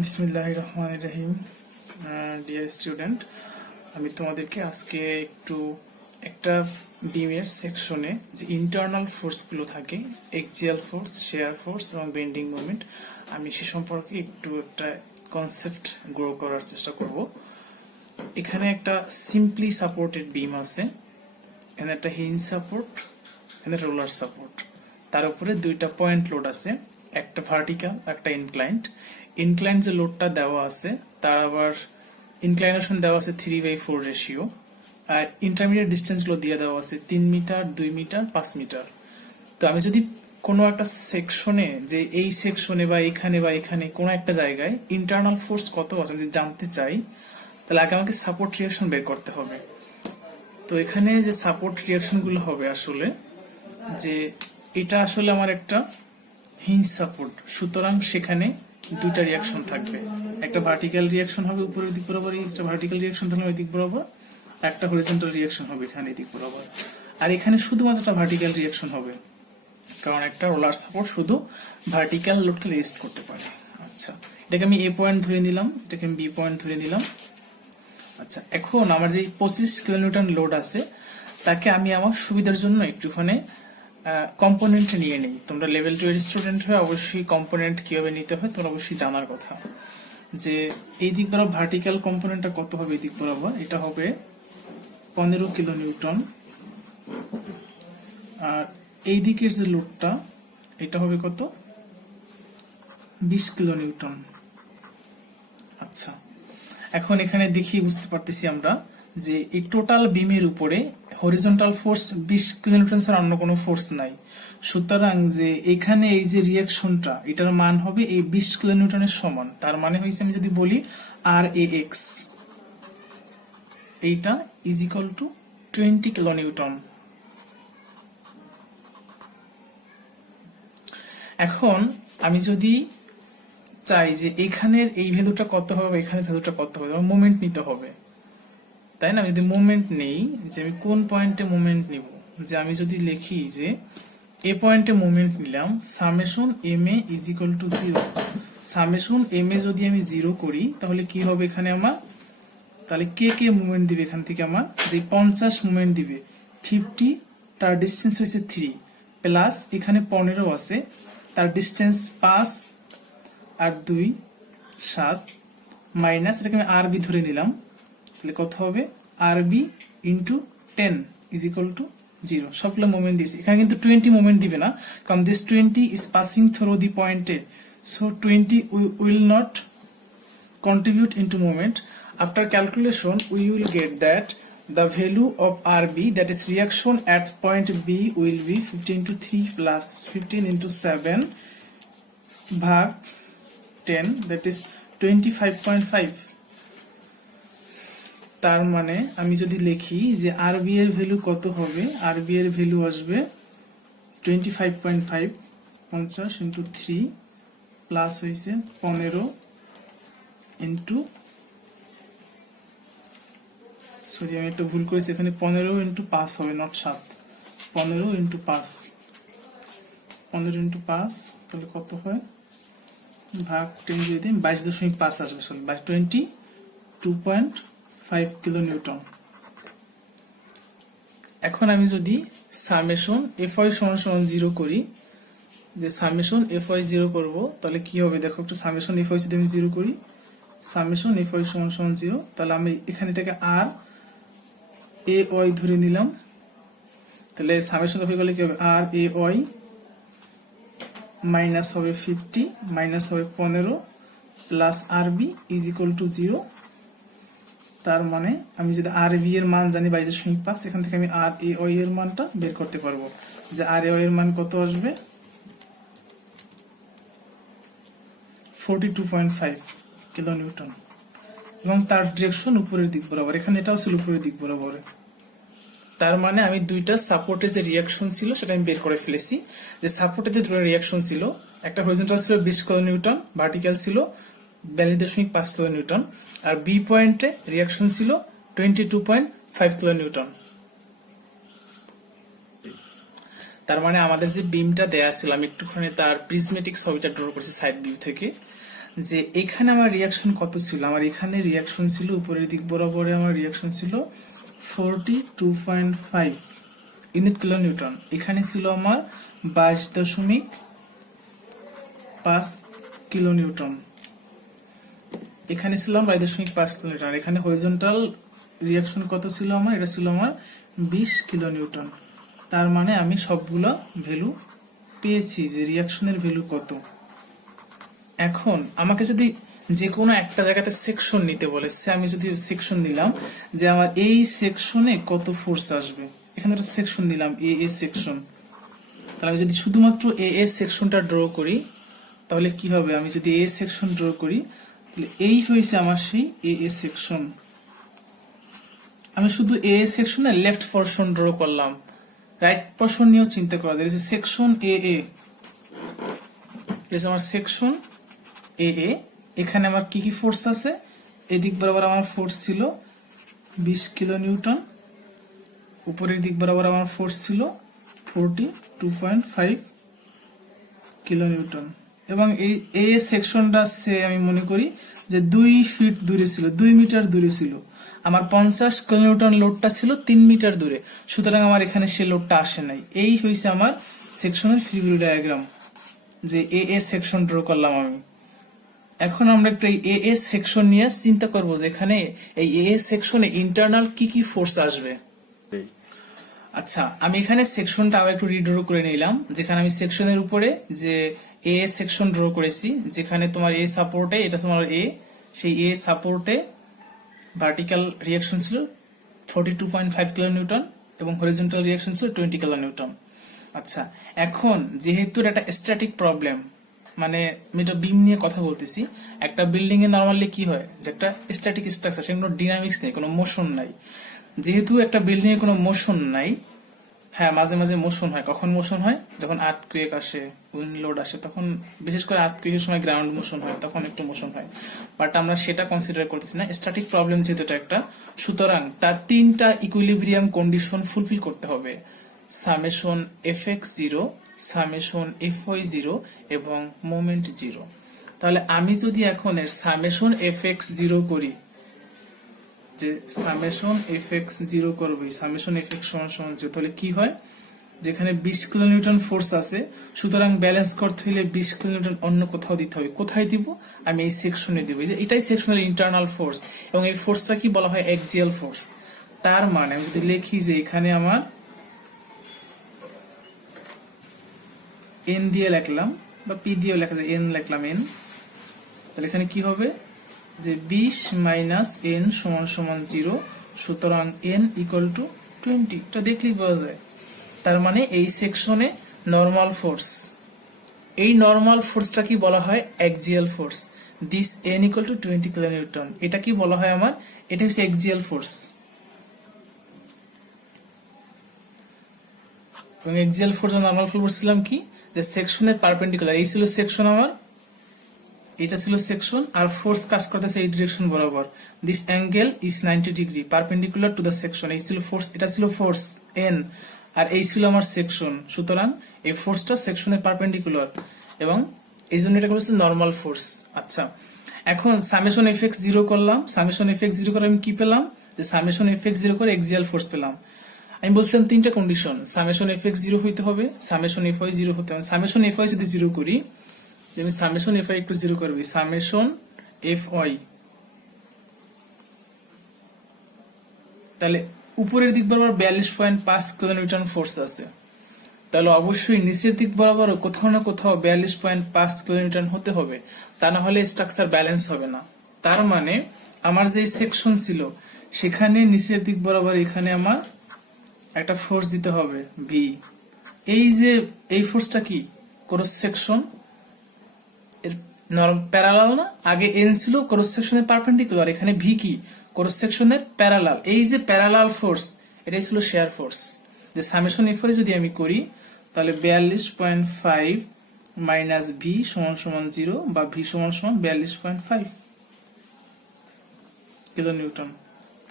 বিসমিল্লাহির রহমানির রহিম। Dear student, আমি তোমাদেরকে আজকে একটা বিমের সেকশনে যে ইন্টারনাল ফোর্সগুলো থাকে, এক্সিয়াল ফোর্স, শেয়ার ফোর্স এবং বেন্ডিং মোমেন্ট, আমি সে সম্পর্কে একটা কনসেপ্ট গ্রো করার চেষ্টা করব। এখানে একটা সিম্পলি সাপোর্টেড বিম আছে, এখানে একটা হিঞ্জ সাপোর্ট, এখানে রোলার সাপোর্ট, তার উপরে দুইটা পয়েন্ট লোড আছে, একটা ভার্টিক্যাল একটা ইনক্লাইন্ট যে লোডটা দেওয়া আছে তার আবার ইনক্লাইনেশন দেওয়া আছে 3/4 রেশিও, আর ইন্টারমিডিয়েট ডিস্টেন্স গুলো দিয়ে দেওয়া আছে 3 মিটার, 2 মিটার, 5 মিটার। তো আমি যদি কোনো একটা সেকশনে, যে এই সেকশনে বা এখানে কোনো একটা জায়গায় ইন্টারনাল ফোর্স কত আছে যদি জানতে চাই, তাহলে আগে আমাকে সাপোর্ট রিঅ্যাকশন বের করতে হবে। তো এখানে যে সাপোর্ট রিঅ্যাকশন গুলো হবে আসলে, যে এটা আসলে আমার একটা হিঞ্জ সাপোর্ট, সুতরাং সেখানে দুইটা রিঅ্যাকশন থাকবে, একটা ভার্টিক্যাল রিঅ্যাকশন হবে উপরের দিক বরাবর, একটা ভার্টিক্যাল রিঅ্যাকশন থাকবে ওই দিক বরাবর, একটা হরিজন্টাল রিঅ্যাকশন হবে এখানে দিক বরাবর। আর এখানে শুধুমাত্র একটা ভার্টিক্যাল রিঅ্যাকশন হবে, কারণ একটা রোলার সাপোর্ট শুধু ভার্টিক্যাল লোডকে রেজিস্ট করতে পারে। আচ্ছা, এটাকে আমি এ পয়েন্ট ধরে নিলাম, এটাকে আমি বি পয়েন্ট ধরে নিলাম। আচ্ছা, এখন আমার যে 25 কিলোনিউটন লোড আছে তাকে আমি আমার সুবিধার জন্য একটুখানি কম্পোনেন্ট নিয়ে নেই। তোমরা লেভেল 2 এর স্টুডেন্ট হয়ে অবশ্যই কম্পোনেন্ট কিভাবে নিতে হয় তোমরা অবশ্যই জানার কথা। যে এই দিক বরাবর ভার্টিক্যাল কম্পোনেন্টটা কত হবে, এই দিক বরাবর এটা হবে 15 কিলোনিউটন, আর এই দিকের যে লোডটা এটা হবে কত, 20 কিলোনিউটন। আচ্ছা, এখন এখানে দেখি বুঝতে পারতেছি আমরা যে এই টোটাল বিমের উপরে হরিজন্টাল ফোর্স 20 কিলোনিউটন ছাড়া অন্য কোনো ফোর্স নাই। সুতরাং যে এখানে এই যে রিঅ্যাকশনটা এটার মান হবে এই 20 কিলোনিউটনের সমান। তার মানে হয়েছে, আমি যদি বলি আর এ এক্স, এইটা ইজ ইকুয়াল টু 20 কিলোনিউটন। এখন আমি যদি চাই যে এখানের এই ভ্যালুটা কত হবে, এখানের ভ্যালুটা কত হবে, মোমেন্ট নিতে হবে, তাই না? আমি যদি মোমেন্ট নেই, যে আমি কোন পয়েন্টে মোমেন্ট নিব, যে আমি যদি লিখি যে এ পয়েন্টে মোমেন্ট নিলাম, summation M A is equal to 0। Summation M A যদি আমি 0 করি তাহলে কি হবে এখানে আমার, তাহলে কে কে মুভমেন্ট দিবে এখান থেকে, আমার যে 50 মুভমেন্ট দিবে, 50 তার ডিস্টেন্স হয়েছে 3, প্লাস এখানে 15 আছে, তার ডিস্টেন্স 5 আর 2 7, মাইনাস এটাকে আমি আরবি ধরে নিলাম, তাহলে কত হবে, আরবি ইন্টু 10 ইজ ইকুয়াল টু 0। সবগুলো মোমেন্ট দিয়েছি, এখানে কিন্তু 20 মোমেন্ট দিবে না, কারণ this 20 is passing through the পয়েন্টে, so 20 will not contribute into moment. After calculation we will get that the value of RB, that is reaction at point B, will be 15 into 3 plus 15 into 7 ভাগ 10, that is 25.5। তার মানে আমি যদি লিখি যে RB এর value কত হবে, RB এর ভ্যালু আসবে 25.5, 50 into 3 প্লাস হয়েছে 15 ইন্টু, সরি আমি একটু ভুল করেছি, এখানে 15 ইন্টু 5 হবে, নট 7, 15 ইন্টু 5, 15 ইন্টু 5 তাহলে কত হয়, ভাগ 10 যদি 22.5 আসবে, সরি 22.5 কিলোনিউটন। এখন আমি যদি সামেশন FY সমান 0 করি, যে সামেশন FY 0 করব, তাহলে কি হবে দেখো, একটু সামেশন FY যদি আমি 0 করি, সামেশন FY সমান 0, তাহলে আমি এখানে এটাকে আর এ ওয়াই ধরে নিলাম, তাহলে সামেশন FY করলে কি হবে, আর এ ওয়াই মাইনাস হবে 50, মাইনাস হবে 15 প্লাস আরবি ইজ ইকুয়াল টু 0। তার মানে আমি যদি আরবি এর মান জানি 22.5, এখান থেকে আমি আর এ ওয়াই এর মানটা বের করতে পারবো, যে আর এ ওয়াই এর মান কত আসবে, 42.5 কিলোনিউটন, এবং তার ডিরেকশন উপরের দিক বরাবর, এখানে এটাও ছিল উপরের দিক বরাবর। তার মানে আমি দুইটা সাপোর্টে যে রিঅ্যাকশন ছিল সেটা আমি বের করে ফেলেছি। যে সাপোর্টে যে দুটো রিঅ্যাকশন ছিল, একটা হরিজন্টাল ছিল 20 কিলোনিউটন, ভার্টিক্যাল ছিল 42.5 কিলোনিউটন, আর বি পয়েন্টে রিঅ্যাকশন ছিল 22.5 কিলোনিউটন। তার মানে আমাদের যে বিমটা দেয়া ছিল, আমি একটুখানি তার প্রিজমেটিক ছবিটা ড্র করেছি সাইড ভিউ থেকে, যে এখানে আমার রিয়াকশন কত ছিল। আমার এখানে রিয়াকশন ছিল উপরের দিক বরাবরে আমার রিয়াকশন ছিল 42.5 ইউনিট কিলোনিউটন। এখানে ছিল আমার 22.5 কিলোনিউটন। এখানে ছিল 22.5 কিলোনিউটন। এখানে হরিজন্টাল রিয়াকশন কত ছিল আমার, এটা ছিল আমার 20 কিলোনিউটন। তার মানে আমি সবগুলো ভ্যালু পেয়েছি যে রিয়াকশনের ভ্যালু কত। এখন আমাকে যদি যে কোনো একটা জায়গাতে সেকশন নিতে বলে, আমি যদি সেকশন দিলাম যে আমার এই সেকশনে কত ফোর্স আসবে, এখানে একটা সেকশন দিলাম এ সেকশন, তাহলে আমি যদি শুধুমাত্র এ সেকশনটা ড্র করি তাহলে কি হবে, আমি যদি এ সেকশন ড্র করি তাহলে এই হয়েছে আমার সেই এ সেকশন। আমি শুধু এ সেকশনের লেফট পোরশন ড্র করলাম, রাইট পোরশন নিয়েও চিন্তা করা যায়। সেকশন এ আমার সেকশন এ এখানে আমার কি কি ফোর্স আছে, এদিক বরাবর আমার ফোর্স ছিল 20 কিলোনিউটন, উপরের দিক বরাবর আমার ফোর্স ছিল 42.5 কিলোনিউটন। এবং এই সেকশনটা আমি মনে করি যে 2 ফিট দূরে ছিল, 2 মিটার দূরে ছিল। আমার 50 কিলোনিউটন লোডটা ছিল 3 মিটার দূরে, সুতরাং আমার এখানে সে লোডটা আসে নাই। এই হয়েছে আমার সেকশনের ফ্রি বডি ডায়াগ্রাম, যে এ সেকশন ড্র করলাম আমি। এখন আমরা একটা এ সেকশন নিয়ে চিন্তা করব যে এখানে এই এ সেকশনে ইন্টারনাল কি কি ফোর্স আসবে। আচ্ছা, আমি এখানে সেকশনটা আবার একটু রিড্র করে নিলাম, যেখানে আমি সেকশনের উপরে যে এ সেকশন ড্র করেছি, যেখানে তোমার এ সাপোর্টে, এটা তোমার এ, সেই এ সাপোর্টে ভার্টিক্যাল রিয়াকশন ছিল 42.5 কিলোনিউটন এবং হরিজন্টাল রিয়াকশন ছিল 20 কিলোনিউটন। আচ্ছা, এখন যেহেতু এটা স্ট্যাটিক প্রবলেম, মানে আমি এটা বিম নিয়ে কথা বলতেছি, একটা বিল্ডিং এ নরমালি কি হয় যে একটা স্ট্যাটিক স্ট্রাকচার, সেখানে কোনো ডিনামিক্স নেই, কোনো মোশন নাই। যেহেতু একটা বিল্ডিং এ কোনো মোশন নাই, হ্যাঁ মাঝে মাঝে মোশন হয়। কখন মোশন হয়? যখন আর্থকুয়েক আসে, উইন্ড লোড আসে, তখন বিশেষ করে আর্থকুয়েকের সময় গ্রাউন্ড মোশন হয়, তখন একটু মোশন হয়। বাট আমরা সেটা কনসিডার করতেছি না, স্ট্যাটিক প্রবলেম যেহেতু এটা একটা, সুতরাং তার 3টা ইকুইলিব্রিয়াম কন্ডিশন ফুলফিল করতে হবে। সামেশন fx0, সামেশন fy0 এবং মোমেন্ট 0। তাহলে আমি যদি এখন এর সামেশন fx0 করি, যে সামেশন fx0 করবো, সামেশন fx সমান 0, তাহলে কি হয়, যেখানে 20 কিলোনিউটন ফোর্স আছে, সুতরাং ব্যালেন্স করতে হলে 20 কিলোনিউটন অন্য কোথাও দিতে হবে। কোথায় দিব? আমি এই সেকশনে দিব। এটাই সেকশনের ইন্টারনাল ফোর্স, এবং এই ফোর্সটা কি বলা হয়? Axial force. তার মানে আমি যদি লিখি যে এখানে আমার এন দিয়ে লিখলাম, বা পি দিয়েও লেখা যায়, এন লিখলাম এন, তাহলে এখানে কি হবে যে 20 মাইনাস এন সমান সমান 0, সুতরাং এন ইকুয়াল টু 20। এটা দেখলেই বোঝা যায়। তার মানে এই সেকশনে নরমাল ফোর্স, এই নরমাল ফোর্সটা কি বলা হয়? Axial force. This N equal to 20 kilonewton, এটা কি বলা হয় আমার? এটা হচ্ছে অ্যাক্সিয়াল ফোর্স। এবং অ্যাক্সিয়াল ফোর্স ও নরমাল ফোর্স বলছিলাম কি, যে সেকশনের পারপেন্ডিকুলার। এই ছিল সেকশন আমার, এটা ছিল সেকশন, আর ফোর্স কাজ করতেছে এই ডিরেকশন বরাবর। This angle is 90 degree perpendicular to the section. এই ছিল ফোর্স, এটা ছিল ফোর্স এন, আর এই ছিল আমার সেকশন। সুতরাং এই ফোর্সটা সেকশনের পারপেন্ডিকুলার, এবং এই জন্য এটা বলছে নরমাল ফোর্স। আচ্ছা, এখন সামেশন fx0 করলাম। সামেশন fx0 করে আমি কি পেলাম? যে সামেশন fx0 করে অ্যাক্সিয়াল ফোর্স পেলাম। আমি বলছিলাম 3টা কন্ডিশন, সামেশন fx0 হইতে হবে, সামেশন fy0 হতে হবে। সামেশন fy যদি 0 করি, যে আমি সামেশন fy একটু 0 করবি, সামেশন fy, তাহলে উপরের দিক বরাবর 42.5 কিলোনিউটন ফোর্স আছে, তাহলে অবশ্যই নিচের দিক বরাবর কোথাও না কোথাও 42.5 কিলোনিউটন হতে হবে, তা না হলে স্ট্রাকচার ব্যালেন্স হবে না। তার মানে আমার যে সেকশন ছিল সেখানে নিচের দিক বরাবর এখানে আমার একটা ফোর্স দিতে হবে ভি। এই যে এই ফোর্সটা কি? ক্রস সেকশন এর প্যারালাল না, আগে এন ছিল ক্রস সেকশনের পারপেন্ডিকুলার, এখানে ভি কি? ক্রস সেকশনের প্যারালাল। এই যে প্যারালাল ফোর্স, এটাই ছিল শেয়ার ফোর্স। যে সামেশন এফ যদি আমি করি, তাহলে 42.5 মাইনাস ভি সমান সমান 0, বা ভি সমান সমান 42.5 কিলোনিউটন।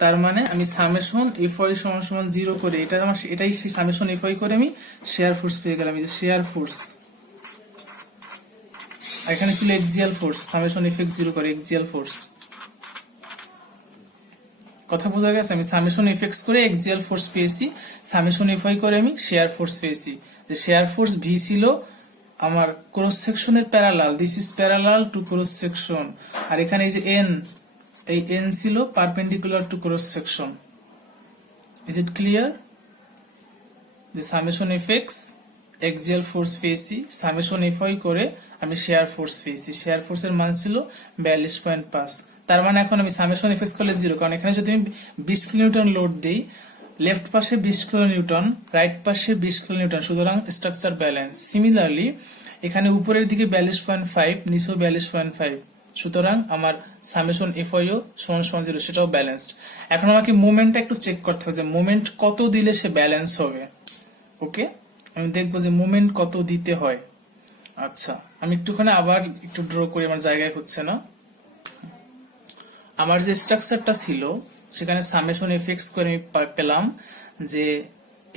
তার মানে আমি সামেশন এফআই সমান সমান 0 করে, এটা আমার এটাই সেই সামেশন এফআই করে আমি শেয়ার ফোর্স পেয়ে গেলাম। এই যে শেয়ার ফোর্স, এখানে ছিল axial force, summation F x zero করে এক্সিয়াল ফোর্স। কথা বোঝা গেছে? আমি সামেশন এফ এক্স করে এক্সিয়াল ফোর্স পেয়েছি, সামেশন এফ ওয়াই করে আমি শেয়ার ফোর্স পেয়েছি। যে শেয়ার ফোর্স ভি ছিল আমার ক্রস সেকশনের parallel, this is parallel to cross section. আর এখানে এই যে এন, এই এন ছিল perpendicular to cross section. Is it clear? যে summation F x axial force পেয়েছি, সামেশন এফ ওয়াই করে আমি শেয়ার ফোর্স পেয়েছি। শেয়ার ফোর্সের মান ছিল 42.5। তার মানে এখন আমি সামেশন এফ এক্স করলে 0, কারণ এখানে যদি আমি 20 কিলোনিউটন লোড দিই, লেফট পাশে 20 কিলোনিউটন, রাইট পাশে 20 কিলোনিউটন, সুতরাং স্ট্রাকচার ব্যালেন্স। সিমিলারলি এখানে উপরের দিকে 42.5, নিচেও 42.5, সুতরাং আমার সামেশন এফ ওয়াইও সমান সমান 0, সেটাও ব্যালেন্সড। এখন আমাকে মোমেন্টটা একটু চেক করতে হবে যে মোমেন্ট কত দিলে সে ব্যালেন্স হবে। ওকে, আমি দেখবো যে মোমেন্ট কত দিতে হয়। আচ্ছা, আমি একটুখানি আবার একটু ড্র করি, আমার জায়গায় হচ্ছে না। আমার যে স্ট্রাকচারটা ছিল সেখানে সামেশন এফ এক্স করে আমি পেলাম যে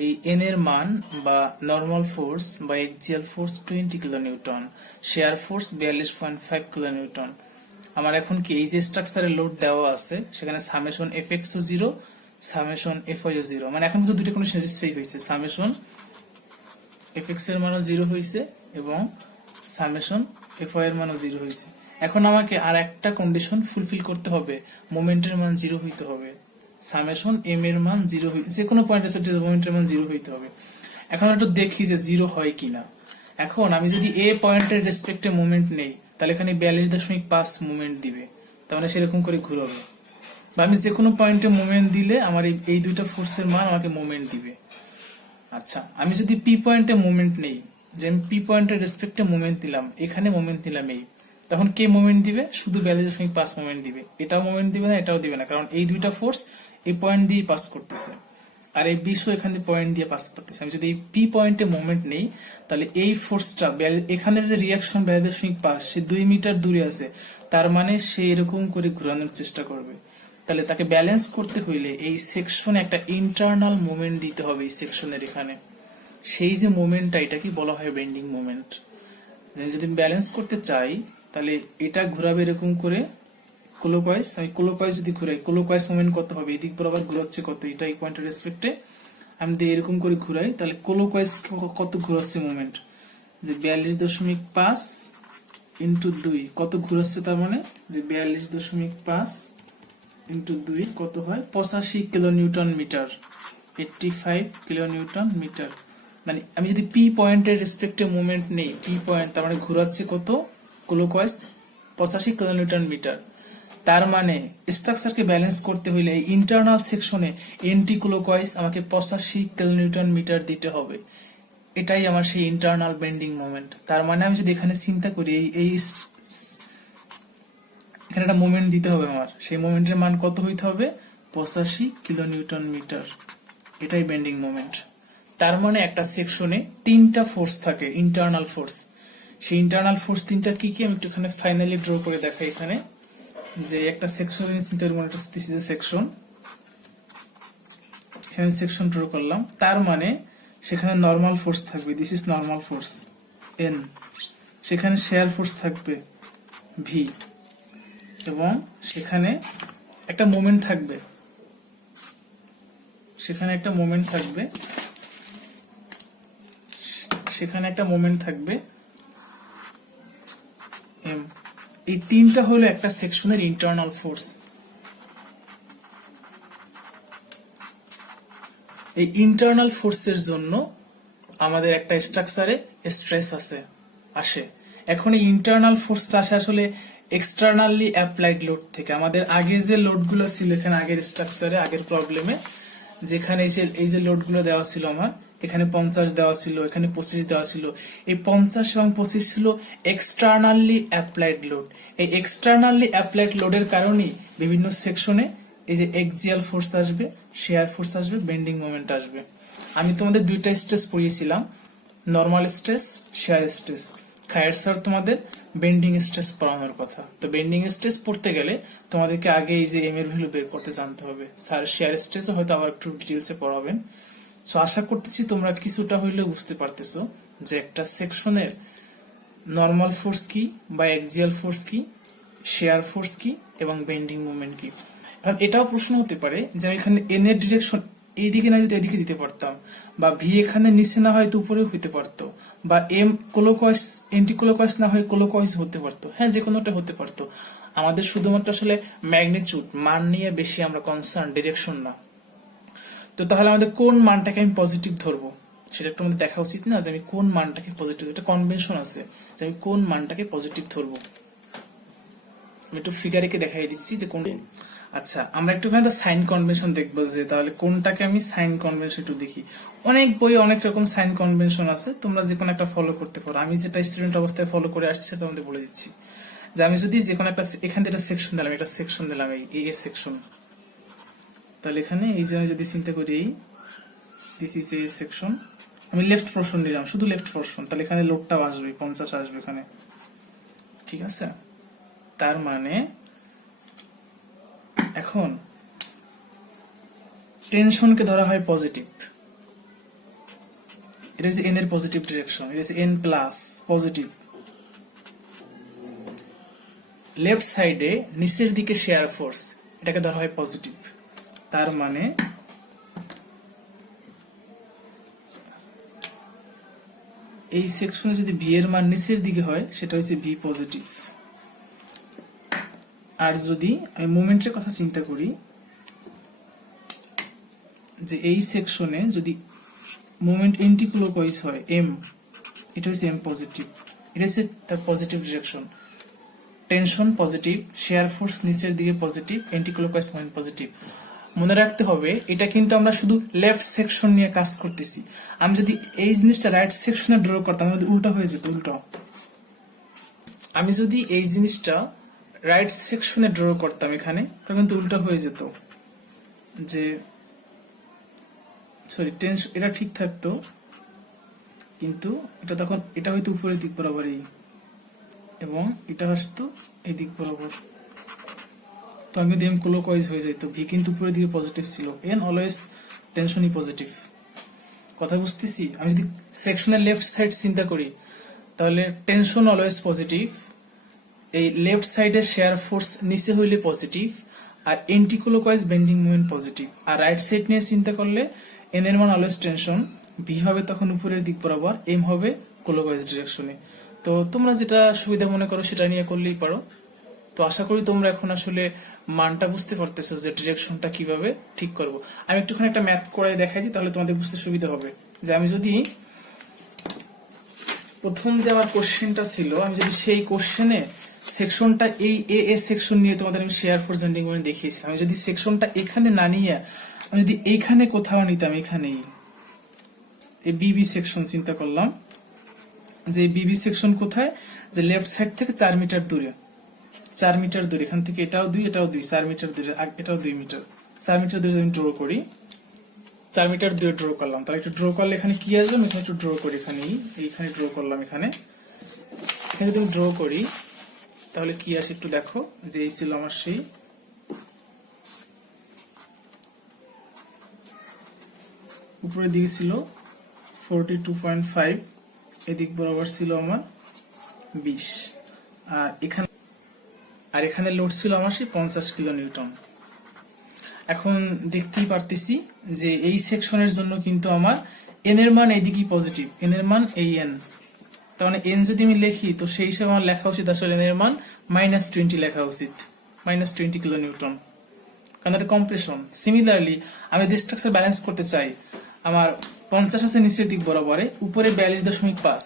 এই এন এর মান বা নর্মাল ফোর্স বা axial force 20 kilonewton, share force 42.5 kilonewton. আমার এখন কি এই যে স্ট্রাকচারে লোড দেওয়া আছে সেখানে সামেশন এফ এক্স ও 0, সামেশন এফ ওয়াই ও 0, মানে এখন কিন্তু দুটো কোনো স্যাটিসফাই হয়েছে। সামেশন এফ এক্স এর মানও 0 হয়েছে এবং সামেশন এফ ওয়াই এর মানও 0 হয়েছে। এখন আমাকে আর একটা কন্ডিশন ফুলফিল করতে হবে, মোমেন্টের মান 0 হইতে হবে। সামেশন এম এর মান 0 যে কোনো পয়েন্টে সেট মোমেন্টের মান 0 হইতে হবে। এখন একটু দেখি যে 0 হয় কিনা। এখন আমি যদি এ পয়েন্টের রেসপেক্টে মোমেন্ট নেই, তাহলে এখানে 42.5 মোমেন্ট দিবে, তার মানে সেরকম করে ঘুরাবে। বা আমি যে কোনো পয়েন্টে মোমেন্ট দিলে আমার এই দুইটা ফোর্সের মান আমাকে মোমেন্ট দিবে। আচ্ছা, আমি যদি পি পয়েন্টে মোমেন্ট নেই, যে আমি পি পয়েন্টের রেসপেক্টে মোমেন্ট দিলাম, এখানে মোমেন্ট দিলাম এই, তখন কে মোমেন্ট দিবে? শুধু 42.5 মোমেন্ট দিবে। এটাও মোমেন্ট দিবে না, এটাও দিবে না, কারণ এই দুইটা ফোর্স এই পয়েন্ট দিয়ে পাস করতেছে, আর এই 20 এখান দিয়ে পয়েন্ট দিয়ে পাস করতেছে। আমি যদি এই পি পয়েন্টে মোমেন্ট নেই, তাহলে এই ফোর্সটা এখানের যে রিয়াকশন 42.5, সে 2 মিটার দূরে আছে, তার মানে সে এরকম করে ঘোরানোর চেষ্টা করবে। তাহলে তাকে ব্যালেন্স করতে হইলে এই সেকশনে একটা ইন্টারনাল মোমেন্ট দিতে হবে। এই সেকশনের এখানে সেই যে মোমেন্টটা, এটাকে বলা হয় বেন্ডিং মোমেন্ট। যদি ব্যালেন্স করতে চাই তাহলে এটা ঘোরাবে এরকম করে ক্লকওয়াইজ। আমি ক্লকওয়াইজ যদি ঘুরাই, ক্লকওয়াইজ মোমেন্ট কত হবে? এদিক বরাবর ঘুরাচ্ছে কত, এটা এই পয়েন্টের রেসপেক্টে আমি যদি এরকম করে ঘুরাই, তাহলে ক্লকওয়াইজ কত ঘুরাচ্ছে মোমেন্ট? যে 42.5 ইন্টু 2 কত ঘুরাচ্ছে, তার মানে যে 42.5 ইন্টু 2 কত হয়? 85 কিলোনিউটন মিটার, 85 কিলোনিউটন মিটার। মানে আমি যদি পি পয়েন্টের রেসপেক্টে মুভমেন্ট নেই, পি পয়েন্ট, তার মানে ঘোরাচ্ছে কত ক্লকওয়াইজ? 85 kilonewton metre. তার মানে স্ট্রাকচারকে ব্যালেন্স করতে হইলে এই ইন্টারনাল সেকশনে এন্টি ক্লকওয়াইজ আমাকে 85 কিলোনিউটন মিটার দিতে হবে। এটাই আমার সেই ইন্টারনাল বেন্ডিং মোমেন্ট। তার মানে আমি যদি এখানে চিন্তা করি, এই এখানে একটা মোমেন্ট দিতে হবে আমার, সেই মোমেন্টের মান কত হইতে হবে? 85 কিলোনিউটন মিটার। এটাই বেন্ডিং মোমেন্ট। তার মানে একটা সেকশনে 3টা ফোর্স থাকে, ইন্টারনাল ফোর্স। সেই ইন্টারনাল ফোর্স 3টা কি কি আমি একটু এখানে ফাইনালি ড্র করে দেখাই। এখানে যে একটা সেকশন চিন্তা করব, দিস ইজ এ সেকশন, এখানে সেকশন ড্র করলাম। তার মানে সেখানে নরমাল ফোর্স থাকবে, this is normal force N. সেখানে শেয়ার ফোর্স থাকবে ভি, এবং সেখানে একটা মোমেন্ট থাকবে, সেখানে একটা মোমেন্ট থাকবে, সেখানে একটা মোমেন্ট থাকবে এম। এই 3টা হলো একটা সেকশনের ইন্টারনাল ফোর্স। এই ইন্টারনাল ফোর্সের জন্য আমাদের একটা স্ট্রাকচারে স্ট্রেস আসে। এখন এই ইন্টারনাল ফোর্সটা আসে আসলে এক্সটার্নালি অ্যাপ্লাইড লোড থেকে। আমাদের আগে যে লোডগুলো ছিল এখানে, আগের স্ট্রাকচারে, আগের প্রবলেমে, যেখানে এই যে লোডগুলো দেওয়া ছিল আমার, এখানে 50 দেওয়া ছিল, এখানে 25 দেওয়া ছিল। এই 50 এবং 25 ছিল এক্সটার্নালি অ্যাপ্লাইড লোড। এই এক্সটার্নালি অ্যাপ্লাইড লোডের কারণেই বিভিন্ন সেকশনে এই যে এক্সিয়াল ফোর্স আসবে, শেয়ার ফোর্স আসবে, বেন্ডিং মোমেন্ট আসবে। আমি তোমাদের 2টা স্ট্রেস পড়িয়েছিলাম, নরমাল স্ট্রেস, শেয়ার স্ট্রেস। খায়ের স্যার তোমাদের বেন্ডিং স্ট্রেস পড়ানোর কথা। তো বেন্ডিং স্ট্রেস পড়তে গেলে তোমাদেরকে আগে এই যে এম এর ভ্যালু বের করতে জানতে হবে। স্যার শেয়ার স্ট্রেসও হয়তো আবার একটু ডিটেলসে পড়াবেন। সো আশা করতেছি তোমরা কিছুটা হইলেও বুঝতে পারতেছো যে একটা সেকশনের নর্মাল ফোর্স কি বা এক্সিয়াল ফোর্স কি, শেয়ার ফোর্স কি এবং বেন্ডিং মোমেন্ট কি। এখন এটাও প্রশ্ন হতে পারে যে আমি এখানে এন এর ডিরেকশন এইদিকে না যদি এদিকে দিতে পারতাম, বা ভি এখানে নিচে না হয়তো উপরেও হইতে পারতো, বা এম ক্লোকওয়াইজ এন্টি ক্লোকওয়াইজ না হয় ক্লোকওয়াইজ হতে পারতো, হ্যাঁ যে কোনোটা হতে পারতো। আমাদের শুধুমাত্র আসলে ম্যাগনিটিউড মান নিয়ে বেশি আমরা কনসার্ন, ডিরেকশন না। তো তাহলে আমাদের কোন মানটাকে আমি পজিটিভ ধরবো সেটা একটু আমাদের দেখা উচিত না, যে আমি কোন মানটাকে পজিটিভ, এটা কনভেনশন আছে যে আমি কোন মানটাকে পজিটিভ ধরবো। আমি একটু ফিগারেকে দেখাই দিচ্ছি যে কোন। আচ্ছা, আমরা একটুখানি সাইন কনভেনশন দেখবো, যে তাহলে কোনটাকে আমি সাইন কনভেনশন একটু দেখি। অনেক বই অনেক রকম সাইন কনভেনশন আছে, তোমরা যে কোনো একটা ফলো করতে পারো। আমি যেটা স্টুডেন্ট অবস্থায় ফলো করে আসছি সেটা আমাদের বলে দিচ্ছি, যে আমি যদি যে কোনো একটা এখান থেকে একটা সেকশন দিলাম, এটা সেকশন দিলাম, এই এ সেকশন, তাহলে এখানে এই যে আমি যদি চিন্তা করি দিস ইজ এ সেকশন, আমি লেফট পোরশন নিলাম, শুধু লেফট পোরশন, তাহলে এখানে লোডটাও আসবে 50 আসবে এখানে, ঠিক আছে। তার মানে এখন টেনশনকে ধরা হয় পজিটিভ, এটা হচ্ছে এন এর পজিটিভ ডিরেকশন, এটা হচ্ছে এন প্লাস পজিটিভ। লেফট সাইডে নিচের দিকে শেয়ার ফোর্স, এটাকে ধরা হয় পজিটিভ। তার মানে এই সেকশনে যদি ভি এর মান নিচের দিকে হয় সেটা হচ্ছে ভি পজিটিভ। আর যদি আমি মোমেন্টের কথা চিন্তা করি, যে এই সেকশনে যদি মোমেন্ট এন্টি ক্লকওয়াইজ হয় এম, এটা হচ্ছে এম পজিটিভ, এটা হচ্ছে তার positive direction. Tension positive, share force নিচের দিকে positive, anti clockwise moment positive. মনে রাখতে হবে এটা কিন্তু আমরা শুধু লেফট সেকশন নিয়ে কাজ করতেছি। আমি যদি এই জিনিসটা রাইট সেকশনে ড্র করতাম তাহলে উল্টা হয়ে যেত, উল্টা। আমি যদি এই জিনিসটা রাইট সেকশনে ড্র করতাম এখানে, তখন কিন্তু উল্টা হয়ে যেত, যে সরি টেনশন এটা ঠিক থাকতো, কিন্তু এটা তখন এটা হয়তো উপরের দিক বরাবরই এবং এটা আসতো এই দিক বরাবর, তো আমি যদি এম ক্লকওয়াইজ হয়ে যেত, ভি কিন্তু উপরের দিকে পজিটিভ ছিল, এন অলওয়েজ টেনশনই পজিটিভ। কথা বুঝতেছি? আমি যদি সেকশনের লেফট সাইড চিন্তা করি তাহলে টেনশন অলওয়েজ পজিটিভ, এই লেফট সাইডে শেয়ার ফোর্স নিচে হইলে পজিটিভ, আর anti clockwise bending moment positive. আর রাইট সাইড নিয়ে চিন্তা করলে এন এর মান অলওয়েজ টেনশন, ভি হবে তখন উপরের দিক বরাবর, এম হবে ক্লকওয়াইজ ডিরেকশনে। তো তোমরা যেটা সুবিধা মনে করো সেটা নিয়ে করলেই পারো। তো আশা করি তোমরা এখন আসলে মানটা বুঝতে পারতেছো যে ডিরেকশনটা কিভাবে ঠিক করব। আমি একটুখানি একটা ম্যাথ করে দেখাই দিই, তাহলে তোমাদের বুঝতে সুবিধা হবে। যে আমি যদি প্রথম যে আমার কোশ্চেনটা ছিল, আমি যদি সেই কোশ্চেনে সেকশনটা এই এ সেকশন নিয়ে তোমাদের আমি শেয়ার ফোর্স বেন্ডিং মোমেন্ট দেখিয়েছি, আমি যদি সেকশনটা এখানে না নিয়ে আমি যদি এইখানে কোথাও নিতাম, এখানেই এই বিবি সেকশন চিন্তা করলাম, যে বিবি সেকশন কোথায়, যে লেফট সাইড থেকে 4 মিটার দূরে, 4 মিটার দূরে, এখান থেকে এটাও 2 এটাও 2, 4 মিটার দূরে, এটাও 2 মিটার, 4 মিটার দূরে আমি ড্র করি, 4 মিটার দূরে ড্র করলাম, তাহলে একটু ড্র করলে এখানে কি আসবে, আমি এখানে একটু ড্র করি, এইখানে ড্র করলাম, এখানে যদি আমি ড্র করি তাহলে কি আসে একটু দেখো, যে এই ছিল আমার সেই উপরের দিকে ছিল 42.5, এদিক বরাবর ছিল আমার 20, আর এখানে লোড ছিল আমার সেই 50 কিলো নিউটন। এখন দেখতেই পারতেছি যে এই সেকশনের জন্য কিন্তু আমার এন এর মান এইদিকেই পজিটিভ, এন এর মান এই এন, তার মানে এন যদি আমি লিখি তো সেই হিসাবে আমার লেখা উচিত আসলে এন এর মান -20 লেখা উচিত, -20 কিলো নিউটন, কারণ এটা কম্প্রেশন। সিমিলারলি আমি যদি স্ট্রাকচার ব্যালেন্স করতে চাই, আমার 50 আছে নিচের দিক বরাবরে, উপরে 42.5,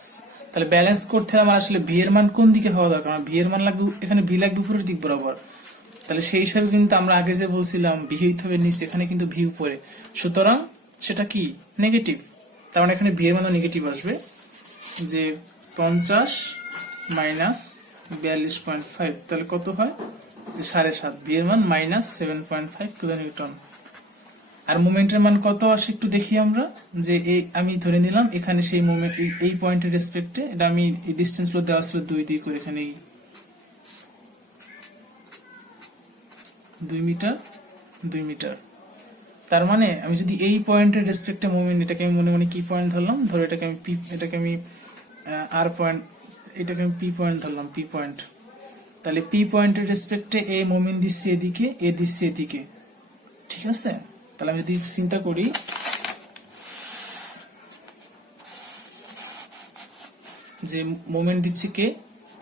তাহলে ব্যালেন্স করতে আমার আসলে ভি এর মান কোন দিকে হওয়া দরকার, ভি এর মান লাগবে এখানে, ভি লাগবে উপরের দিক বরাবর, তাহলে সেই হিসাবে কিন্তু আমরা আগে যে বলছিলাম ভি হইতে হবে নিচে, এখানে কিন্তু ভি উপরে, সুতরাং সেটা কি নেগেটিভ, তার মানে এখানে ভি এর মানও নেগেটিভ আসবে, যে 50 - 42.5, তাহলে কত হয়, যে 7.5, ভি এর মান -7.5 কিলো নিউটন। আর মোমেন্টের মান কত আসে একটু দেখি আমরা, যে এই আমি ধরে নিলাম এখানে সেই মোমেন্ট এই পয়েন্টের রেসপেক্টে, এটা আমি এই ডিসটেন্স গুলো দেওয়া ছিল 2 করে, এখানে 2 মিটার 2 মিটার, তার মানে আমি যদি এই পয়েন্টের রেসপেক্টে মোমেন্ট, এটাকে আমি মনে মনে কি পয়েন্ট ধরলাম, ধরো এটাকে আমি আর পয়েন্ট এটাকে আমি পি পয়েন্ট ধরলাম, পি পয়েন্ট। তাহলে পি পয়েন্টের রেসপেক্টে এ মোমেন্ট দিচ্ছে এদিকে, এ দিচ্ছে এদিকে, ঠিক আছে? তাহলে আমি যদি চিন্তা করি, যে মোমেন্ট দিচ্ছে কে,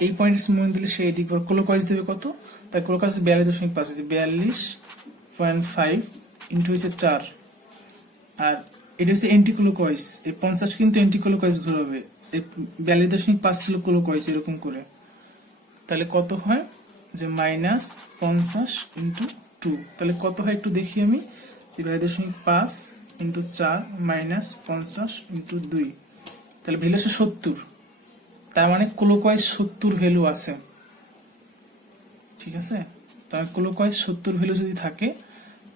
এই পয়েন্ট মোমেন্ট দিলে সে এদিক ক্লোকওয়াইজ দেবে কত, তাই ক্লোকওয়াইজ 42.5, 42.5 ইন্টু হচ্ছে 4, আর এটা হচ্ছে এন্টি ক্লোকওয়াইজ, এই 50 কিন্তু এন্টি ক্লোকওয়াইজ ঘুরাবে, এই 42.5 ছিল ক্লোকওয়াইজ, এরকম করে। তাহলে কত হয়, যে -50 ইন্টু 2, তাহলে কত হয় একটু দেখি আমি, 42.5 ইন্টু 4 -50 ইন্টু 2, তাহলে ভ্যালু আছে 70। তার মানে ক্লোকওয়াইজ 70 ভ্যালু আছে, ঠিক আছে? তার ক্লোকওয়াইজ 70 ভ্যালু যদি থাকে,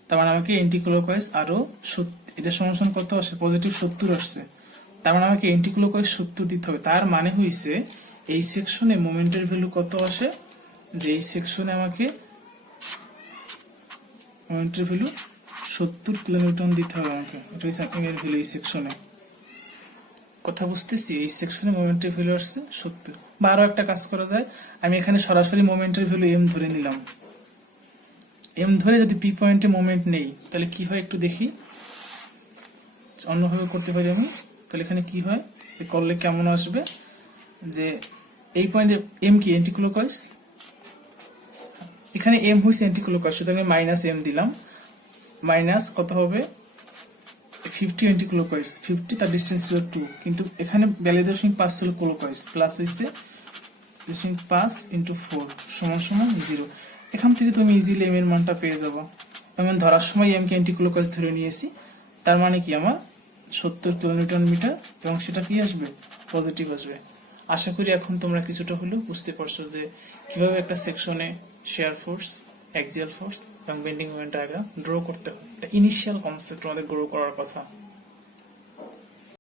তার মানে আমাকে এন্টি ক্লোকওয়াইজ আরো 70, এটা সমান কত আসে, পজিটিভ 70 আসছে, তার মানে আমাকে এন্টি ক্লোকওয়াইজ 70 দিতে হবে। তার মানে হইছে এই সেকশনে মোমেন্টের ভ্যালু কত আসে, যে এই সেকশনে আমাকে মোমেন্টের ভ্যালু 70 কিলোনিউটন দিতে হবে আমাকে, এটা হচ্ছে এম এর ভ্যালু এই সেকশনে। কথা বুঝতেছি? এই সেকশনে মোমেন্টের ভ্যালু আসছে 70। বা আরো একটা কাজ করা যায়, আমি এখানে সরাসরি মোমেন্টের ভ্যালু এম ধরে নিলাম, এম ধরে যদি পি পয়েন্টে মোমেন্ট নেই তাহলে কি হয় একটু দেখি, অন্যভাবে করতে পারি আমি। তাহলে এখানে কি হয়, যে করলে কেমন আসবে, যে এই পয়েন্টে এম কি এন্টি ক্লোকওয়াইজ, এখানে এম হইছে এন্টি ক্লোকওয়াইজ, সুতরাং মাইনাস এম দিলাম, মাইনাস কত হবে 50 এন্টি ক্লোকওয়াইজ, 50 তার ডিস্টেন্স ছিল 2, কিন্তু এখানে 42.5 ছিল ক্লোকওয়াইজ, প্লাস হইছে 5 ইন্টু 4 সমান 0। এখান থেকে তুমি ইজিলি এম এর মানটা পেয়ে যাবো। আমি ধরার সময় এম কে এন্টি ক্লোকওয়াইজ ধরে নিয়েছি, তার মানে কি আমার 70 কিলোনিউটন মিটার, এবং সেটা কি আসবে, পজিটিভ আসবে। আশা করি এখন তোমরা কিছুটা হলেও বুঝতে পারছো যে কিভাবে একটা সেকশনে শিয়ার ফোর্স, অ্যাক্সিয়াল ফোর্স এবং বেন্ডিং মোমেন্ট ডায়াগ্রাম ড্র করতে হয়। এটা ইনিশিয়াল কনসেপ্ট আমাদের গ্রো করার কথা।